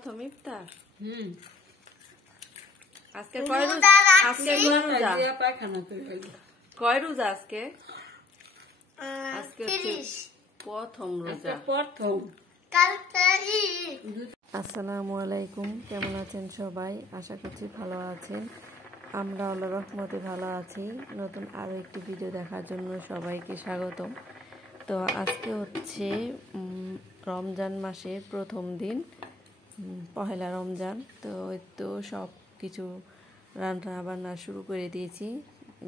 প্রথম ইফতার। আজকে কয় রোজা আজকে? আজকে প্রথম রোজা। আসসালামু আলাইকুম, কেমন আছেন সবাই? আশা করছি ভালো আছেন। আমরা আল্লাহর রহমতে ভালো আছি। নতুন আরও একটি ভিডিও দেখার জন্য সবাইকে স্বাগতম। তো আজকে হচ্ছে রমজান মাসের প্রথম দিন, পহেলা রমজান। তো সব কিছু রান্না বান্না শুরু করে দিয়েছি।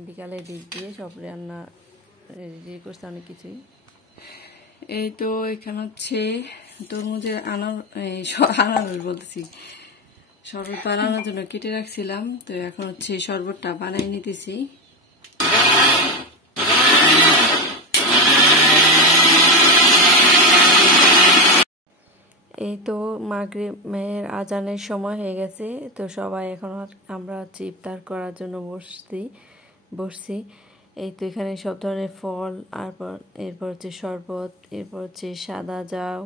বিকালের দিক দিয়ে সব রান্না রেডি করছে অনেক কিছুই। এই তো এখানে হচ্ছে তরমুজের আনারস বলতেছি, শরবত বানানোর জন্য কেটে রাখছিলাম। তো এখন হচ্ছে শরবতটা বানিয়ে নিতেছি। এই তো মাগরিবের আজানের সময় হয়ে গেছে। তো সবাই এখন আমরা হচ্ছে ইফতার করার জন্য বসছি। এই তো এখানে সব ধরনের ফল, এরপর হচ্ছে শরবত, এরপর হচ্ছে সাদা জাউ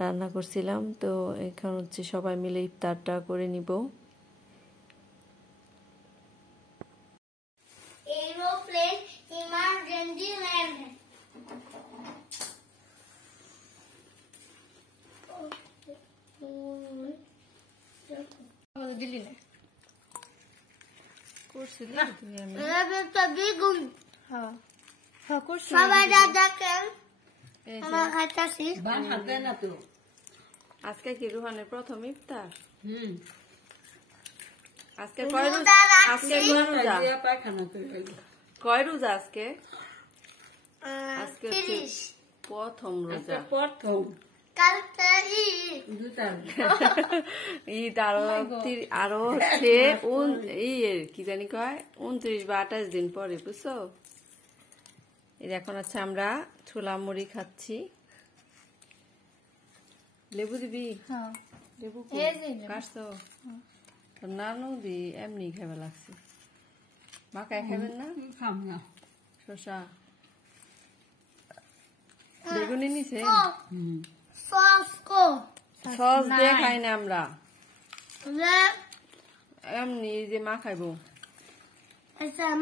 রান্না করছিলাম। তো এখন হচ্ছে সবাই মিলে ইফতারটা করে নিব। আজকে কি রুহানের প্রথম ইফতার? আজকে কয় রোজা? কয় রোজা আজকে? আজকে প্রথম রোজা। ঈদ আরো হচ্ছে কি জানি কয় 29 বা 28 দিন পরে, বুঝছো? এখন হচ্ছে আমরা ছোলা মুড়ি খাচ্ছি। লেবু দিবি? লেবু কাটছো? নানু দি এমনি খাবে লাগছে। মাকায় খাবেন না? শসা বেগুনি নিছে, সস দিয়ে খাই না আমরা, এমনি যে মা খাইব।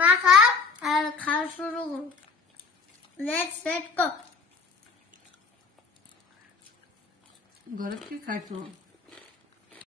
মা খাও আর খাওয়া শুরু করো। ঘরে কি খাইছো?